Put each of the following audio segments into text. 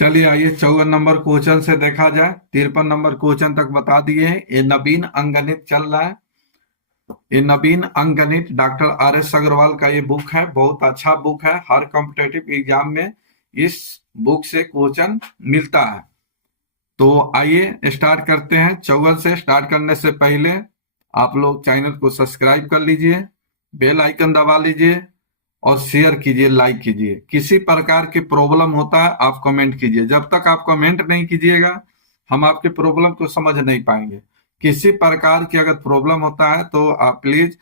चलिए आइए 54 number question से देखा जाए। 53 नंबर क्वेश्चन तक बता दिए हैं। ये नवीन अंकगणित चल रहा है। ये नवीन अंकगणित डॉक्टर R.S. अग्रवाल का ये बुक है। बहुत अच्छा बुक है। हर कॉम्पिटेटिव एग्जाम में इस बुक से क्वेश्चन मिलता है। तो आइए स्टार्ट करते हैं। 54 से स्टार्ट करने से पहले आप लोग चैनल को सब्सक्राइब कर लीजिए, बेल आइकन दबा लीजिए और शेयर कीजिए, लाइक कीजिए। किसी प्रकार की प्रॉब्लम होता है आप कमेंट कीजिए। जब तक आप कमेंट नहीं कीजिएगा हम आपके प्रॉब्लम को समझ नहीं पाएंगे। किसी प्रकार की अगर प्रॉब्लम होता है तो आप प्लीज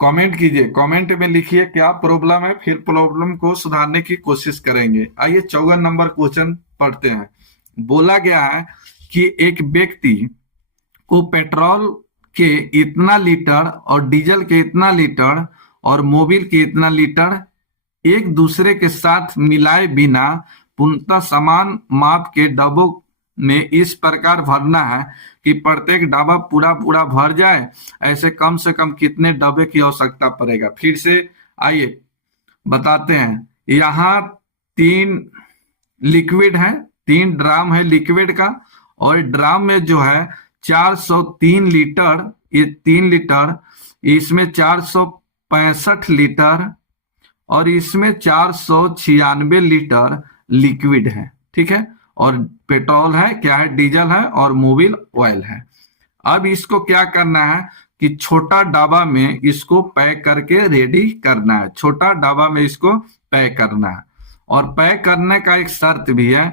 कमेंट कीजिए। कमेंट में लिखिए क्या प्रॉब्लम है, फिर प्रॉब्लम को सुधारने की कोशिश करेंगे। आइए 54 नंबर क्वेश्चन पढ़ते हैं। बोला गया है कि एक व्यक्ति को पेट्रोल के इतना लीटर और डीजल के इतना लीटर और मोबिल के इतना लीटर एक दूसरे के साथ मिलाए बिना पूर्णतः समान माप के डब्बों में इस प्रकार भरना है कि प्रत्येक डब्बा पूरा पूरा भर जाए। ऐसे कम से कम कितने डब्बे की आवश्यकता पड़ेगा। फिर से आइए बताते हैं। यहाँ 3 लिक्विड है, 3 ड्राम है लिक्विड का, और ड्राम में जो है 403 लीटर, ये 3 लीटर, इसमें 465 लीटर और इसमें 496 लीटर लिक्विड है। ठीक है। और पेट्रोल है, क्या है, डीजल है और मोबिल ऑयल है। अब इसको क्या करना है कि छोटा डब्बा में इसको पैक करके रेडी करना है। छोटा डब्बा में इसको पैक करना है। और पैक करने का एक शर्त भी है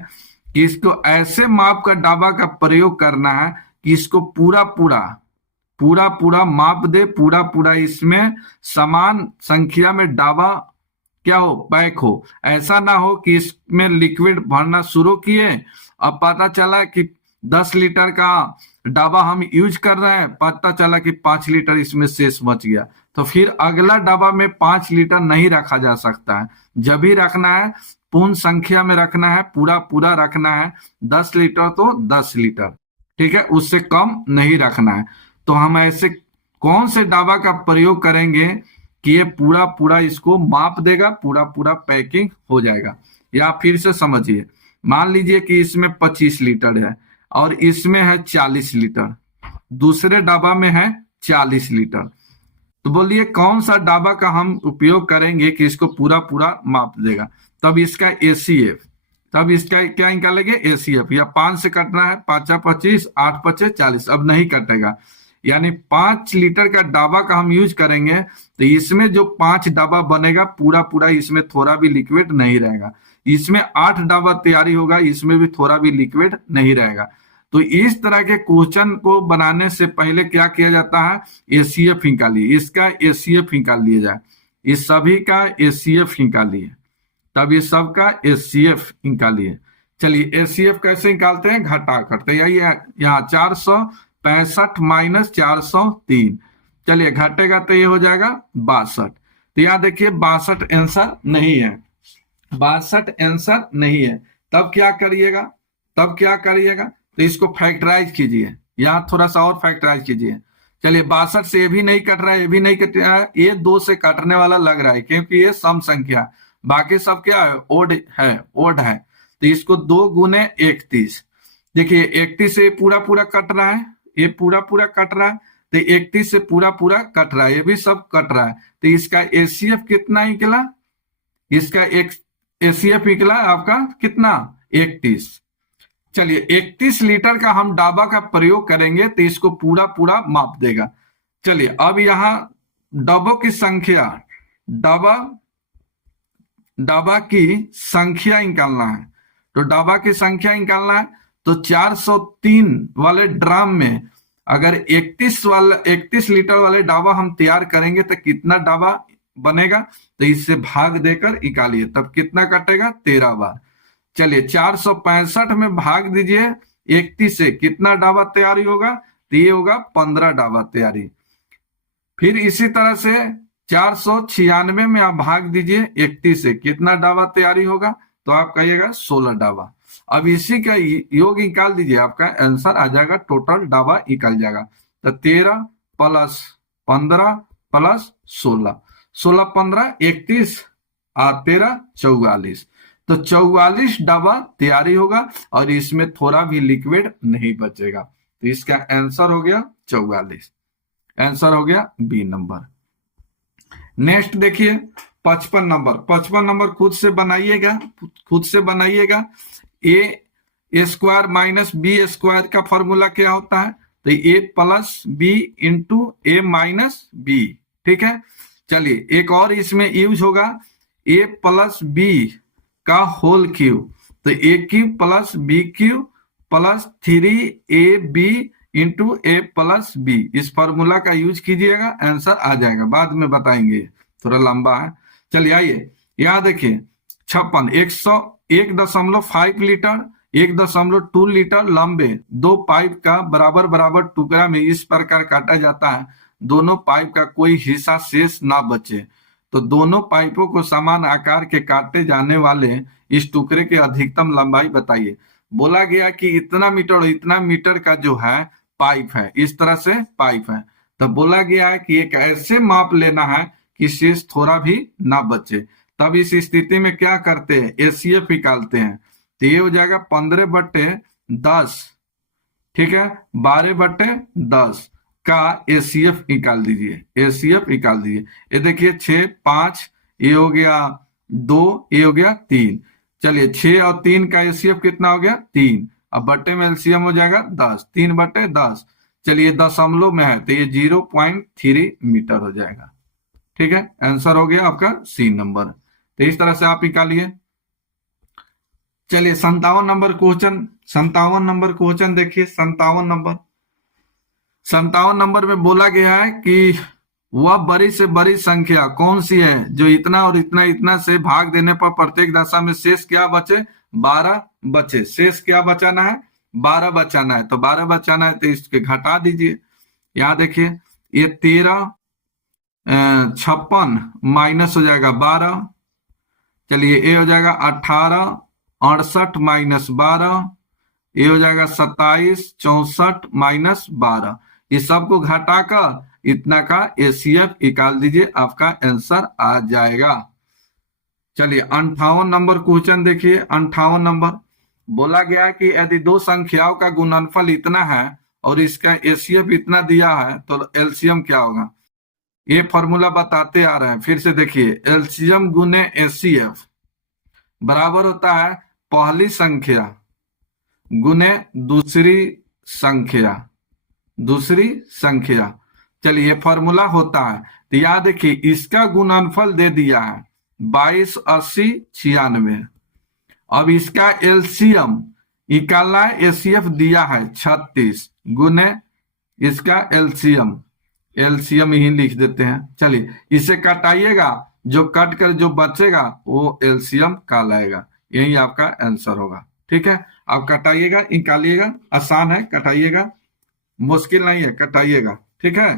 कि इसको ऐसे माप का डब्बा का प्रयोग करना है कि इसको पूरा पूरा माप दे, पूरा पूरा इसमें समान संख्या में डब्बा क्या हो, पैक हो। ऐसा ना हो कि इसमें लिक्विड भरना शुरू किए, अब पता चला कि 10 लीटर का डब्बा हम यूज कर रहे हैं, पता चला कि 5 लीटर इसमें शेष बच गया, तो फिर अगला डब्बा में 5 लीटर नहीं रखा जा सकता है। जब भी रखना है पूर्ण संख्या में रखना है, पूरा पूरा रखना है। 10 लीटर तो 10 लीटर, ठीक है, उससे कम नहीं रखना है। तो हम ऐसे कौन से डब्बा का प्रयोग करेंगे कि ये पूरा पूरा इसको माप देगा, पूरा पूरा पैकिंग हो जाएगा। या फिर से समझिए, मान लीजिए कि इसमें 25 लीटर है और इसमें है 40 लीटर, दूसरे डब्बा में है 40 लीटर। तो बोलिए कौन सा डब्बा का हम उपयोग करेंगे कि इसको पूरा पूरा माप देगा। तब इसका ACF, तब इसका क्या निकालेंगे, ACF। या 5 से कटना है, 5 25, 8 5 40, अब नहीं कटेगा। यानी 5 लीटर का डब्बा का हम यूज करेंगे तो इसमें जो 5 डब्बा बनेगा पूरा पूरा, इसमें थोड़ा भी लिक्विड नहीं रहेगा। इसमें 8 डब्बा तैयारी होगा, इसमें भी थोड़ा भी लिक्विड नहीं रहेगा। तो इस तरह के क्वेश्चन को बनाने से पहले क्या किया जाता है, ACF निकालिए, इसका ACF निकाल लिया जाए, इस सभी का ACF निकालिए, तब ये सब का ACF निकालिए। चलिए ACF कैसे निकालते हैं, घटा करते हैं। यहाँ 465 माइनस 403, चलिए घटेगा तो ये हो जाएगा 62। तो यहाँ देखिए 62 आंसर नहीं है, 62 आंसर नहीं है। तब क्या करिएगा, तो इसको फैक्टराइज कीजिए, यहाँ थोड़ा सा और फैक्टराइज कीजिए। चलिए 62 से ये भी नहीं कट रहा है, ये भी नहीं कट रहा है, ये 2 से काटने वाला लग रहा है क्योंकि ये सम संख्या, बाकी सब क्या है, ओड है। तो इसको 2 गुने 31, देखिए 31 से पूरा पूरा कट रहा है, ये पूरा पूरा कट रहा है, तो 31 से पूरा पूरा कट रहा है, ये भी सब कट रहा है। तो इसका ACF कितना निकला, इसका एक ACF निकला आपका कितना, 31। चलिए 31 लीटर का हम डब्बा का प्रयोग करेंगे तो इसको पूरा पूरा माप देगा। चलिए अब यहाँ डब्बों की संख्या, डब्बा की संख्या निकालना है। तो डब्बा की संख्या निकालना है तो 403 वाले ड्राम में अगर 31 लीटर वाले डब्बा हम तैयार करेंगे तो कितना डब्बा बनेगा, तो इससे भाग देकर निकालिए, तब कितना कटेगा, 13 बार। चलिए 465 में भाग दीजिए 31 से, कितना डब्बा तैयारी होगा, तो ये होगा 15 डब्बा तैयारी। फिर इसी तरह से 496 में आप भाग दीजिए 31 से, कितना डब्बा तैयारी होगा, तो आप कहिएगा 16 डब्बा। अब इसी का योग निकाल दीजिए, आपका आंसर आ जाएगा, टोटल डब्बा निकल जाएगा। तो 13 प्लस 15 प्लस 16, 16 15 31 और 13 44। तो 44 डबा तैयारी होगा और इसमें थोड़ा भी लिक्विड नहीं बचेगा। तो इसका आंसर हो गया 44, आंसर हो गया बी नंबर। नेक्स्ट देखिए 55 नंबर, 55 नंबर खुद से बनाइएगा, खुद से बनाइएगा। A square minus B square का फॉर्मूला क्या होता है? तो A plus B into A minus B, ठीक है। चलिए एक और इसमें यूज होगा, ए प्लस बी का होल क्यूब, तो A cube plus B cube plus 3ab into A plus B, इस फॉर्मूला का यूज कीजिएगा, आंसर आ जाएगा। बाद में बताएंगे, थोड़ा लंबा है। चलिए आइए यहां देखिए 56, 101.5 लीटर 1.2 लीटर लंबे दो पाइप का बराबर बराबर टुकड़ा में इस प्रकार काटा जाता है दोनों पाइप का कोई हिस्सा शेष ना बचे। तो दोनों पाइपों को समान आकार के काटे जाने वाले इस टुकड़े की अधिकतम लंबाई बताइए। बोला गया कि इतना मीटर और इतना मीटर का जो है पाइप है, इस तरह से पाइप है। तो बोला गया है कि एक ऐसे माप लेना है कि शेष थोड़ा भी ना बचे। तब इस स्थिति में क्या करते हैं? एसीएफ निकालते हैं। तो ये हो जाएगा 15/10, ठीक है, 12/10 का एसीएफ निकाल दीजिए, एसीएफ निकाल दीजिए। ये देखिए 6, 5, ये हो गया 2, ये हो गया 3। चलिए 6 और 3 का एसीएफ कितना हो गया? 3। अब बट्टे में एलसीएम हो जाएगा 10, 3/10। चलिए दशमलव में है तो ये 0.3 मीटर हो जाएगा, ठीक है। आंसर हो गया आपका सी नंबर। तो इस तरह से आप निकालिए। चलिए 57 नंबर क्वेश्चन, 57 नंबर क्वेश्चन देखिए। 57 नंबर में बोला गया है कि वह बड़ी से बड़ी संख्या कौन सी है जो इतना और इतना इतना से भाग देने पर प्रत्येक दशा में शेष क्या बचे? 12 बचे। शेष क्या बचाना है? 12 बचाना है। तो 12 बचाना है तो इसके घटा दीजिए। यहां देखिए ये 13, 56 माइनस हो जाएगा 12। चलिए ये हो जाएगा 18, 68 माइनस 12, ये हो जाएगा 27, 64 माइनस 12। इस सबको घटाकर इतना का एसीएफ निकाल दीजिए, आपका आंसर आ जाएगा। चलिए 58 नंबर क्वेश्चन देखिए। 58 नंबर बोला गया है कि यदि दो संख्याओं का गुणनफल इतना है और इसका एसीएफ इतना दिया है तो एलसीएम क्या होगा? ये फॉर्मूला बताते आ रहे हैं, फिर से देखिए। एलसीएम गुने एसीएफ बराबर होता है पहली संख्या गुने दूसरी संख्या, दूसरी संख्या। चलिए ये फॉर्मूला होता है। तो याद देखिए इसका गुणनफल दे दिया है 22, 80, 96। अब इसका एलसीएम निकालना है, एसीएफ दिया है 36 गुने इसका एलसीएम, एलसीएम ही लिख देते हैं। चलिए इसे कटाइएगा, जो कट कर जो बचेगा वो एलसीएम कहलाएगा। यही आपका आंसर होगा, ठीक है। आप कटाइएगा, निकालिएगा, आसान है, कटाइएगा, मुश्किल नहीं है, कटाइएगा, ठीक है।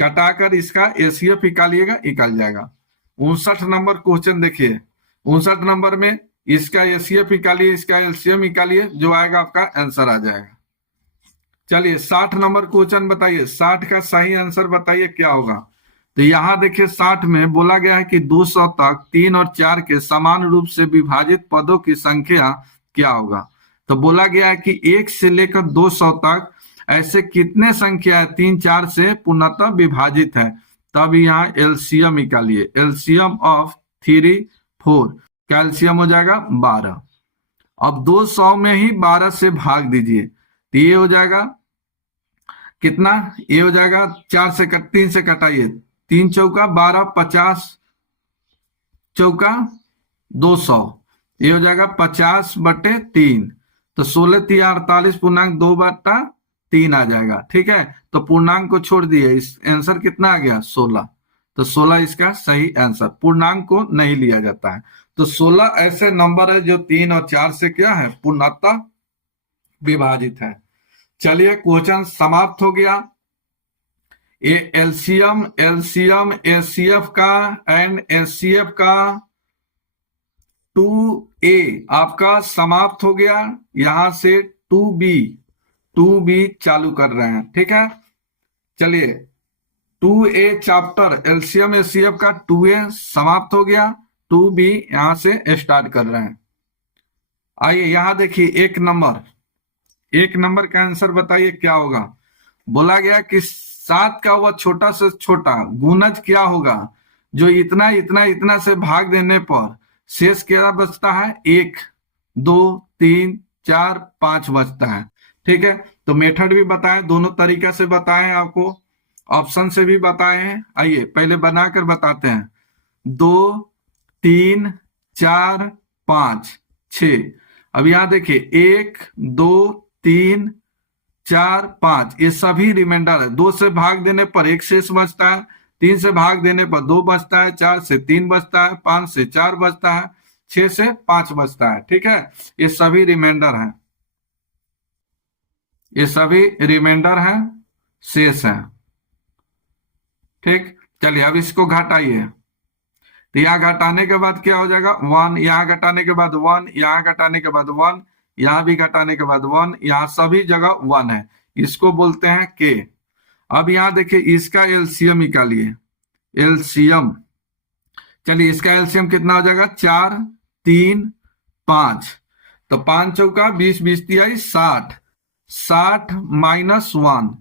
कटाकर इसका एसीएफ निकालिएगा, निकल जाएगा। 59 नंबर क्वेश्चन देखिए। 59 नंबर में इसका एसीएफ निकालिए, इसका एलसीएम निकालिए, जो आएगा आपका आंसर आ जाएगा। चलिए 60 नंबर क्वेश्चन बताइए। 60 का सही आंसर बताइए क्या होगा? तो यहां देखिए 60 में बोला गया है कि 200 तक 3 और 4 के समान रूप से विभाजित पदों की संख्या क्या होगा? तो बोला गया है कि 1 से लेकर 200 तक ऐसे कितने संख्या 3, 4 से पूर्णतः विभाजित है। तब यहाँ एलसीएम निकालिए। एलसीएम ऑफ 3, 4 का एलसीएम हो जाएगा 12। अब 200 में ही 12 से भाग दीजिए तो ये हो जाएगा कितना? ये हो जाएगा 3 से कटाइए, 3 चौका 12, 50 चौका 200, ये हो जाएगा 50/3। तो 16, 3, 48 पूर्णांक 2/3 आ जाएगा, ठीक है। तो पूर्णांक को छोड़ दिए, इस आंसर कितना आ गया? 16। तो 16 इसका सही आंसर, पूर्णांक को नहीं लिया जाता है। तो 16 ऐसे नंबर है जो 3 और 4 से क्या है? पूर्णतः विभाजित है। चलिए क्वेश्चन समाप्त हो गया। ये एलसीएम, एलसीएम एसीएफ का एंड एचसीएफ का 2a आपका समाप्त हो गया। यहां से 2b चालू कर रहे हैं, ठीक है। चलिए 2a चैप्टर एलसीएम एसीएफ का 2a समाप्त हो गया, 2b यहां से स्टार्ट कर रहे हैं। आइए यहाँ देखिए, एक नंबर का आंसर बताइए क्या होगा। बोला गया कि 7 का वह छोटा से छोटा गुणज क्या होगा जो इतना इतना इतना से भाग देने पर शेष क्या बचता है, 1 2 3 4 5 बचता है। ठीक है, तो मेथड भी बताए, दोनों तरीका से बताए आपको, ऑप्शन से भी बताए हैं। आइए पहले बनाकर बताते हैं। 2 3 4 5 6। अब यहां देखिए 1 2 3 4 5, ये सभी रिमाइंडर है। 2 से भाग देने पर 1 शेष बचता है, 3 से भाग देने पर 2 बचता है, 4 से 3 बचता है, 5 से 4 बचता है, 6 से 5 बचता है। ठीक है, ये सभी रिमाइंडर हैं, ये सभी रिमाइंडर हैं, शेष है। ठीक, चलिए अब इसको घटाइए। तो यहाँ घटाने के बाद क्या हो जाएगा, 1, यहाँ घटाने के बाद 1, यहाँ घटाने के बाद 1, यहाँ भी घटाने के बाद 1, यहाँ सभी जगह 1 है, इसको बोलते हैं के। अब यहाँ देखिए इसका एलसीएम निकालिए, एलसीएम। चलिए इसका एलसीएम कितना हो जाएगा, 4 3 5। तो 5 चौका 20, 20 तिहाई 60, 60 माइनस 1,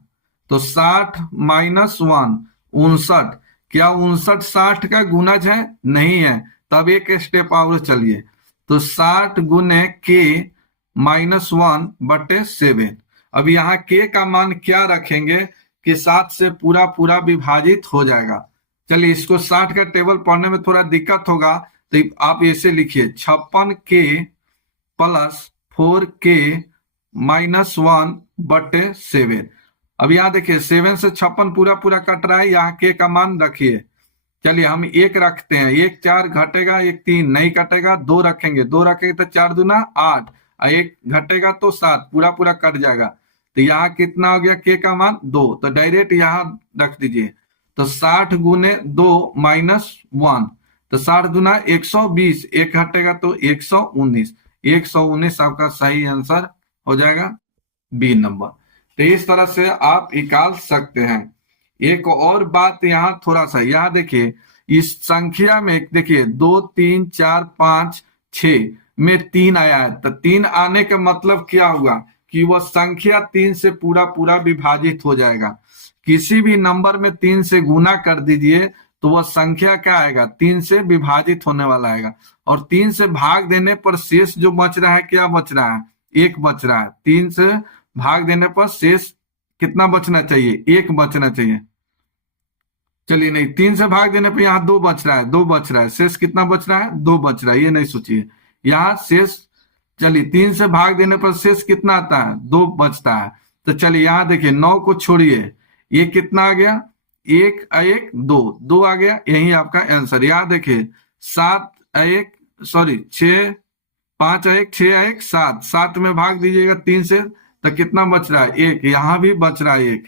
तो 60 माइनस 1 59। क्या 59 60 का गुणज है? नहीं है, तब एक स्टेप और चलिए। तो 60 गुने के माइनस 1 बटे 7। अब यहाँ के का मान क्या रखेंगे कि 7 से पूरा पूरा विभाजित हो जाएगा। चलिए इसको 60 का टेबल पढ़ने में थोड़ा दिक्कत होगा, तो आप ऐसे लिखिए 56 के प्लस 4 के माइनस 1 बटे 7। अब यहाँ देखिए 7 से 56 पूरा पूरा कट रहा है, यहाँ के का मान रखिए। चलिए हम 1 रखते हैं, 1 4 घटेगा, 1 3 नहीं कटेगा, 2 रखेंगे, 2 रखेंगे तो 4 दूना 8, 1 घटेगा तो 7, पूरा पूरा कट जाएगा। तो यहाँ कितना हो गया के का मान 2, तो डायरेक्ट यहाँ रख दीजिए। तो 60 गुने 2 माइनस 1, तो 60 गुना 120, 1 घटेगा तो 119, 119 आपका सही आंसर हो जाएगा, बी नंबर। तो इस तरह से आप निकाल सकते हैं। एक और बात यहाँ थोड़ा सा, यहाँ देखिए इस संख्या में देखिए 2 3 4 5 6 में 3 आया है, तो 3 आने का मतलब क्या हुआ कि वह संख्या 3 से पूरा पूरा विभाजित हो जाएगा। किसी भी नंबर में 3 से गुना कर दीजिए तो वह संख्या क्या आएगा, 3 से विभाजित होने वाला आएगा। और 3 से भाग देने पर शेष जो बच रहा है, क्या बच रहा है, 1 बच रहा है। 3 से भाग देने पर शेष कितना बचना चाहिए, 1 बचना चाहिए। चलिए नहीं, 3 से भाग देने पर यहाँ 2 बच रहा है, 2 बच रहा है, शेष कितना बच रहा है, 2 बच रहा है, ये नहीं सोचिए यहाँ शेष। चलिए 3 से भाग देने पर शेष कितना आता है, 2 बचता है। तो चलिए यहाँ देखिए 9 को छोड़िए, ये कितना आ गया, 1 1 2, 2 आ गया, यही आपका आंसर। यहाँ देखिए 7 1 सॉरी 6 5 1 6 1 7, 7 में भाग दीजिएगा 3 से तो कितना बच रहा है, 1, यहां भी बच रहा है 1।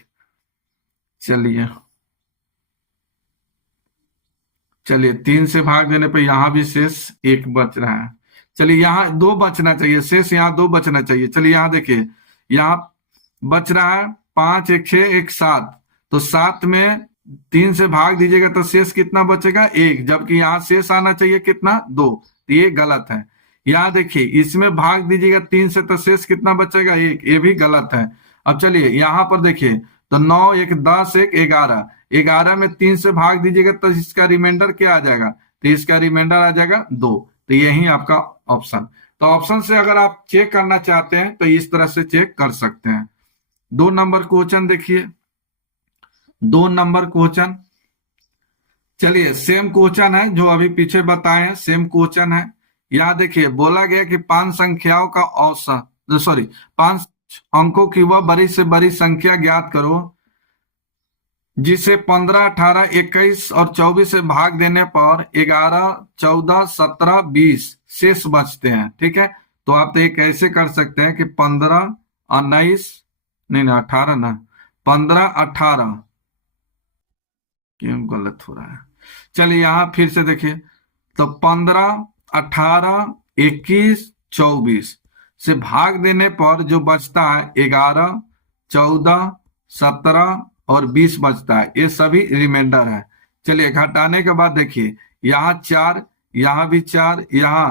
चलिए 3 से भाग देने पे यहां भी शेष 1 बच रहा है। चलिए यहाँ 2 बचना चाहिए, शेष यहाँ 2 बचना चाहिए। चलिए यहाँ देखिए यहाँ बच रहा है 5 1 6 1 7, तो 7 में 3 से भाग दीजिएगा तो शेष कितना बचेगा, 1, जबकि यहाँ शेष आना चाहिए कितना, 2, तो ये गलत है। यहाँ देखिए इसमें भाग दीजिएगा 3 से तो शेष कितना बचेगा, 1, ये भी गलत है। अब चलिए यहाँ पर देखिए तो 9 1 10 1 11, 11 में 3 से भाग दीजिएगा तो इसका रिमाइंडर क्या आ जाएगा, तो इसका रिमाइंडर आ जाएगा 2। तो यही आपका ऑप्शन। तो ऑप्शन से अगर आप चेक करना चाहते हैं तो इस तरह से चेक कर सकते हैं। 2 नंबर क्वेश्चन देखिए, 2 नंबर क्वेश्चन। चलिए सेम क्वेश्चन है जो अभी पीछे बताए हैं, सेम क्वेश्चन है। यहाँ देखिए बोला गया कि 5 संख्याओं का औसत, 5 अंकों की वह बड़ी से बड़ी संख्या ज्ञात करो जिसे 15 18 21 और 24 से भाग देने पर 11 14 17 20 शेष बचते हैं। ठीक है, तो आप तो एक ऐसे कर सकते हैं कि 15 19 नहीं 18 ना, 15 18, क्यों गलत हो रहा है। चलिए यहाँ फिर से देखिए तो 15 18 21 24 से भाग देने पर जो बचता है 11 14 17 और 20 बचता है, ये सभी रिमाइंडर है। चलिए घटाने के बाद देखिए यहाँ 4, यहाँ भी 4, यहाँ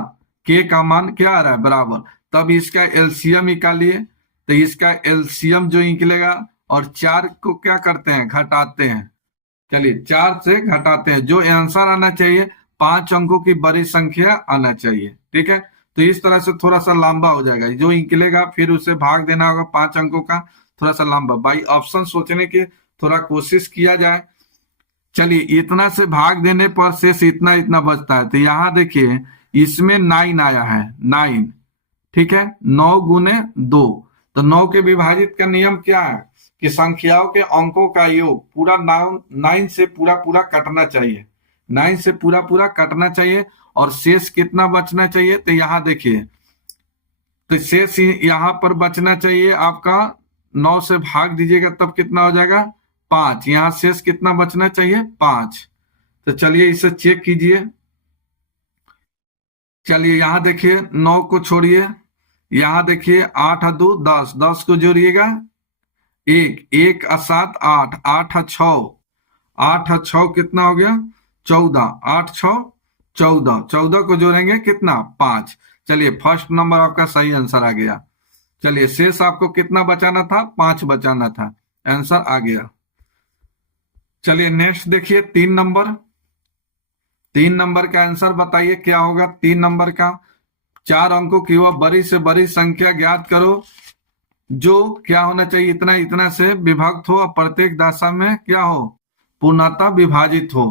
के का मान क्या आ रहा है बराबर, तब इसका एलसीएम निकालिए, तो इसका एलसीएम जो निकलेगा, और 4 को क्या करते हैं, घटाते हैं। चलिए 4 से घटाते हैं, जो आंसर आना चाहिए 5 अंकों की बड़ी संख्या आना चाहिए। ठीक है, तो इस तरह से थोड़ा सा लंबा हो जाएगा, जो निकलेगा फिर उसे भाग देना होगा 5 अंकों का, थोड़ा सा लंबा। बाई ऑप्शन सोचने की थोड़ा कोशिश किया जाए। चलिए इतना से भाग देने पर शेष इतना इतना बचता है, तो यहाँ देखिए इसमें 9 आया है, 9। ठीक है, 9 गुने 2, तो 9 के विभाजित का नियम क्या है कि संख्याओं के अंकों का योग पूरा 9 से पूरा पूरा कटना चाहिए, 9 से पूरा पूरा कटना चाहिए, और शेष कितना बचना चाहिए, तो यहाँ देखिए, तो शेष यहाँ पर बचना चाहिए आपका 9 से भाग दीजिएगा तब कितना हो जाएगा, 5। यहाँ शेष कितना बचना चाहिए, 5। तो चलिए इसे चेक कीजिए। चलिए यहाँ देखिए 9 को छोड़िए, यहाँ देखिए 8 और 2 10, 10 को जोड़िएगा, 1 1 और 7 8, 8 और 6, 8 और 6 कितना हो गया, 14, 8 6 14, 14 को जोड़ेंगे कितना, 5। चलिए फर्स्ट नंबर आपका सही आंसर आ गया। चलिए शेष आपको कितना बचाना था, 5 बचाना था, आंसर आ गया। चलिए नेक्स्ट देखिए 3 नंबर। 3 नंबर का आंसर बताइए क्या होगा। 3 नंबर का 4 अंकों की वह बड़ी से बड़ी संख्या ज्ञात करो जो क्या होना चाहिए, इतना इतना से विभक्त हो और प्रत्येक दशा में क्या हो, पूर्णतः विभाजित हो,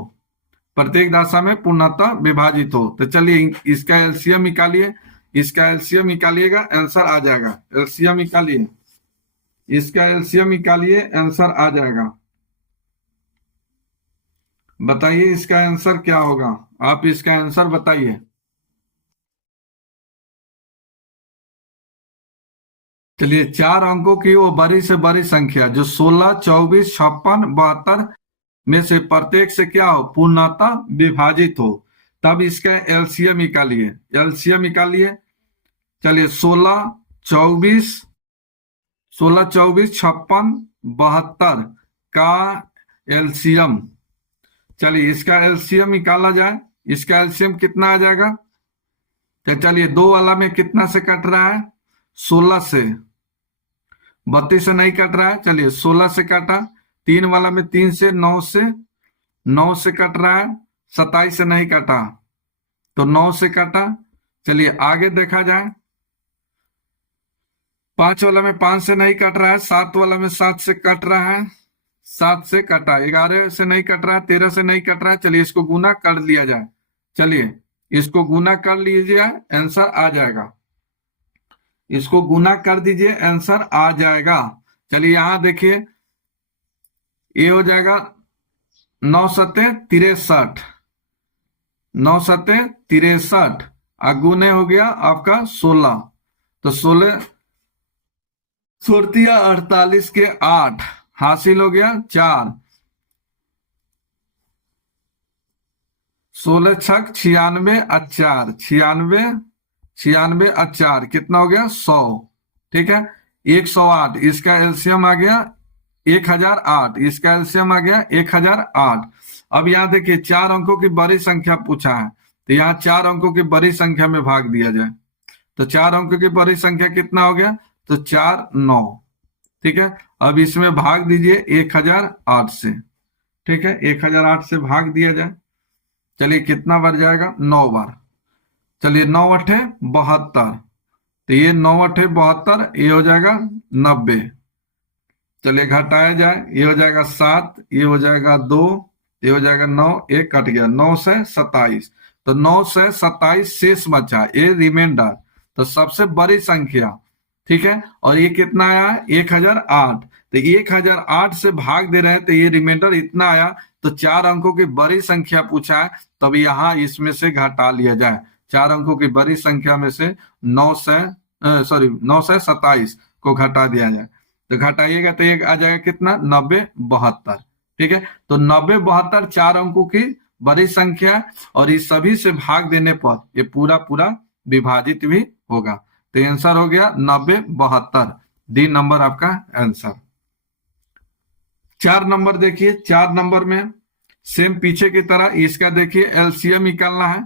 प्रत्येक दशा में पूर्णतः विभाजित हो। तो चलिए इसका एलसीएम निकालिए, इसका एलसीएम निकालिएगा, आंसर आ जाएगा। एलसीएम निकालिए, इसका एलसीएम निकालिए, आंसर आ जाएगा। बताइए इसका आंसर क्या होगा, आप इसका आंसर बताइए। चलिए 4 अंकों की वो बड़ी से बड़ी संख्या जो 16 24 56 72 में से प्रत्येक से क्या हो, पूर्णतः विभाजित हो, तब इसका एलसीएम निकालिए, एलसीएम निकालिए। चलिए 16 24 56 72 का एलसीएम, चलिए इसका एलसीएम निकाला जाए। इसका एलसीएम कितना आ जाएगा, तो चलिए 2 वाला में कितना से कट रहा है, 16 से, 32 से नहीं कट रहा है, चलिए 16 से काटा। 3 वाला में 3 से, 9 से, 9 से कट रहा है, 27 से नहीं काटा तो 9 से काटा। चलिए आगे देखा जाए, 5 वाला में 5 से नहीं कट रहा है, 7 वाला में 7 से कट रहा है, 7 से कटा, 11 से नहीं कट रहा है, 13 से नहीं कट रहा है, चलिए इसको गुना कर लिया जाए। चलिए इसको गुना कर लीजिए, आंसर आ जाएगा। इसको गुना कर दीजिए, आंसर आ जाएगा। चलिए यहां देखिए, ये हो जाएगा 9 सत्ते 63, 9 सत्ते 63, गुने हो गया आपका 16, तो 16 सोलतिया 48 के 8 हासिल हो गया 4, 16 छक 96 और 4, 96 96 और 4 कितना हो गया, 100। ठीक है, 108, इसका एलसीएम आ गया 1008, इसका एलसीएम आ गया 1008। अब यहाँ देखिए 4 अंकों की बड़ी संख्या पूछा है, तो यहाँ 4 अंकों की बड़ी संख्या में भाग दिया जाए, तो 4 अंकों की बड़ी संख्या कितना हो गया, तो 4 9। ठीक है, अब इसमें भाग दीजिए 1008 से। ठीक है, 1008 से भाग दिया जाए, चलिए कितना बार जाएगा, 9 बार। चलिए 9 अठे 72, तो ये 9 अठे 72, ये हो जाएगा 90। चलिए घटाया जाए, ये हो जाएगा 7, ये हो जाएगा 2, ये हो जाएगा 9, एक कट गया, 9 से 27, तो 9 से 27 शेष बचा, ये रिमाइंडर, तो सबसे बड़ी संख्या। ठीक है, और ये कितना आया, 1008, तो 1008 से भाग दे रहे हैं, तो ये रिमाइंडर इतना आया, तो 4 अंकों की बड़ी संख्या पूछा है, तब यहाँ इसमें से घटा लिया जाए। 4 अंकों की बड़ी संख्या में से 9 से 27 को घटा दिया जाए, तो घटाइएगा तो ये आ जाएगा कितना, 90 72। ठीक है, तो 90 72 4 अंकों की बड़ी संख्या, और इस सभी से भाग देने पर ये पूरा पूरा विभाजित भी होगा, तो आंसर हो गया 90 72, डी नंबर आपका आंसर। 4 नंबर देखिए, 4 नंबर में सेम पीछे की तरह इसका देखिए एलसीएम निकालना है।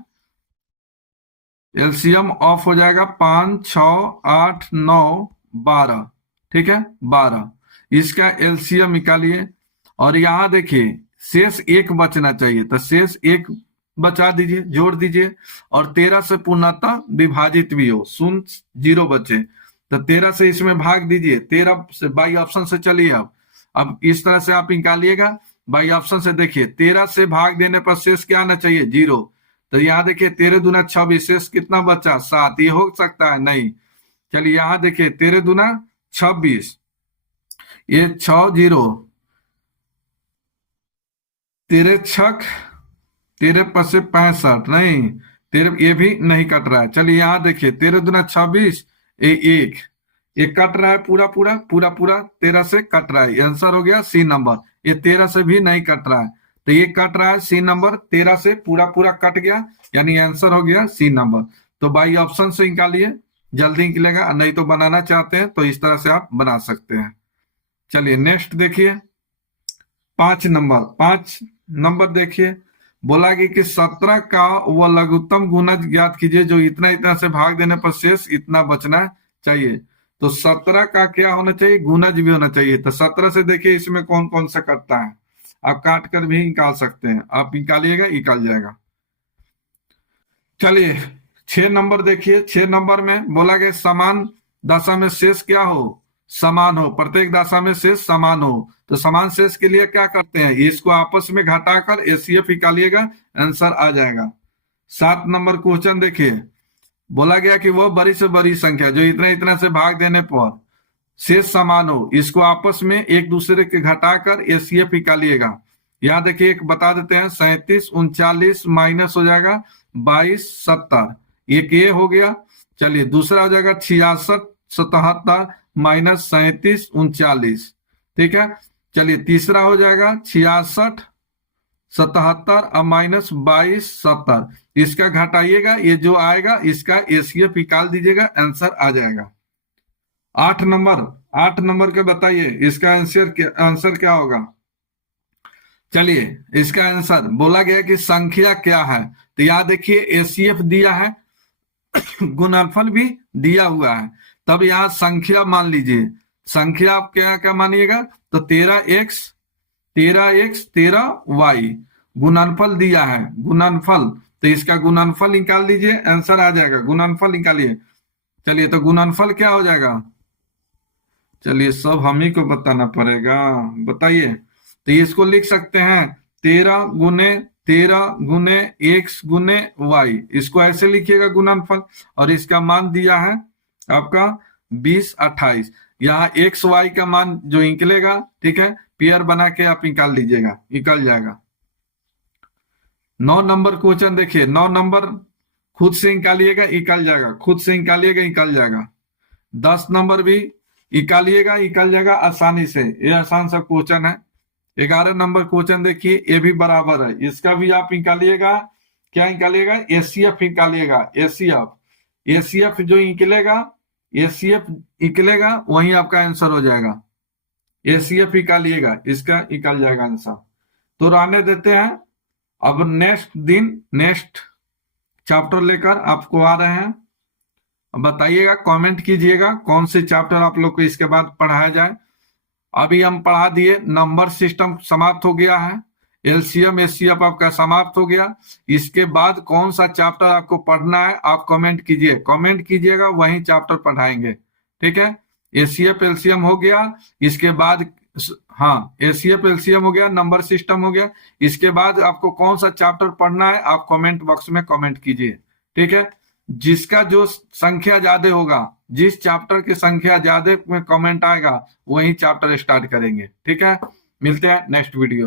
एलसीएम ऑफ हो जाएगा 5, 6, 8, 9, 12, ठीक है 12। इसका एलसीएम निकालिए और यहां देखिए शेष एक बचना चाहिए, तो शेष एक बचा दीजिए, जोड़ दीजिए। और 13 से पूर्णतः विभाजित भी हो, 0 बचे, तो 13 से इसमें भाग दीजिए। 13 से बाई ऑप्शन से चलिए। अब इस तरह से आप निकालिएगा बाई ऑप्शन से। देखिए 13 से भाग देने पर शेष क्या आना चाहिए? 0। तो यहाँ देखिए 13 दूना 26, शेष कितना बचा? 7। ये हो सकता है? नहीं। चलिए यहाँ देखिए 13 दूना 26, ये 6 0, 13 छक 13 पचे 65, नहीं 13, ये भी नहीं कट रहा है। चलिए यहाँ देखिए 13 दूना 26, ये कट रहा है पूरा पूरा पूरा पूरा 13 से कट रहा है। आंसर हो गया सी नंबर। ये 13 से भी नहीं कट रहा है, तो ये कट रहा है सी नंबर। 13 से पूरा पूरा कट गया, यानी आंसर हो गया सी नंबर। तो बाई ऑप्शन से निकालिए, जल्दी निकलेगा। नहीं तो बनाना चाहते हैं तो इस तरह से आप बना सकते हैं। चलिए नेक्स्ट देखिए 5 नंबर देखिए। बोला कि 17 का वह लघुत्तम गुणज ज्ञात कीजिए जो इतना इतना से भाग देने पर शेष इतना बचना चाहिए। तो 17 का क्या होना चाहिए? गुणज भी होना चाहिए। तो 17 से देखिए इसमें कौन कौन सा कटता है, आप काट कर भी निकाल सकते हैं। आप निकालिएगा, निकाल जाएगा। चलिए 6 नंबर देखिए। 6 नंबर में बोला गया समान दशा में शेष क्या हो? समान हो। प्रत्येक दशा में शेष समान हो। तो समान शेष के लिए क्या करते हैं? इसको आपस में घटाकर एचसीएफ निकालिएगा, आंसर आ जाएगा। 7 नंबर क्वेश्चन देखिए। बोला गया कि वह बड़ी से बड़ी संख्या जो इतना इतना से भाग देने पर शेष समान हो, इसको आपस में एक दूसरे के घटाकर एचसीएफ निकालिएगा। यहाँ देखिए एक बता देते हैं, 37 39 माइनस हो जाएगा 22 70, एक ये हो गया। चलिए दूसरा हो जाएगा 66 77 माइनस 37 39, ठीक है। चलिए तीसरा हो जाएगा 66 77 और माइनस 22 70, इसका घटाइएगा, ये जो आएगा इसका एचसीएफ निकाल दीजिएगा, आंसर आ जाएगा। 8 नंबर के बताइए इसका आंसर क्या होगा? चलिए इसका आंसर बोला गया कि संख्या क्या है, तो यहाँ देखिए एचसीएफ दिया है, गुणनफल भी दिया हुआ है, तब यहाँ संख्या मान लीजिए। संख्या आप क्या क्या मानिएगा? तो 13x 13y, गुणनफल दिया है, गुणनफल, तो इसका गुणनफल निकाल दीजिए, आंसर आ जाएगा। गुणनफल निकालिए। चलिए तो गुणनफल क्या हो जाएगा? चलिए सब हम ही को बताना पड़ेगा, बताइए। तो इसको लिख सकते हैं 13 गुने x गुने y, इसको ऐसे लिखिएगा गुणनफल। और इसका मान दिया है आपका 20 28, यहाँ x y का मान जो निकलेगा, ठीक है, पेयर बना के आप निकाल लीजिएगा, निकल जाएगा। 9 नंबर क्वेश्चन देखिए। 9 नंबर खुद से निकालिएगा, निकल जाएगा, खुद से निकालिएगा, निकल जाएगा। 10 नंबर भी निकालिएगा, निकल जाएगा आसानी से, ये आसान सा क्वेश्चन है। 11 नंबर क्वेश्चन देखिए, ये भी बराबर है, इसका भी आप निकालिएगा। क्या निकालिएगा? एचसीएफ निकालिएगा। एचसीएफ जो निकलेगा, एचसीएफ निकलेगा, वही आपका आंसर हो जाएगा। एचसीएफ निकालिएगा, इसका निकल जाएगा आंसर। तो रहने देते हैं। अब नेक्स्ट चैप्टर लेकर आपको आ रहे हैं। बताइएगा, कमेंट कीजिएगा कौन से चैप्टर आप लोग को इसके बाद पढ़ाया जाए। अभी हम पढ़ा दिए, नंबर सिस्टम समाप्त हो गया है, एलसीएम एचसीएफ आपका समाप्त हो गया। इसके बाद कौन सा चैप्टर आपको पढ़ना है आप कमेंट कीजिए, कमेंट कीजिएगा, वही चैप्टर पढ़ाएंगे, ठीक है। एचसीएफ एलसीएम हो गया, इसके बाद हाँ एचसीएफ एलसीएम हो गया, नंबर सिस्टम हो गया। इसके बाद आपको कौन सा चैप्टर पढ़ना है आप कमेंट बॉक्स में कमेंट कीजिए, ठीक है। जिसका जो संख्या ज्यादा होगा, जिस चैप्टर की संख्या ज्यादा में कमेंट आएगा, वही चैप्टर स्टार्ट करेंगे, ठीक है। मिलते हैं नेक्स्ट वीडियो में।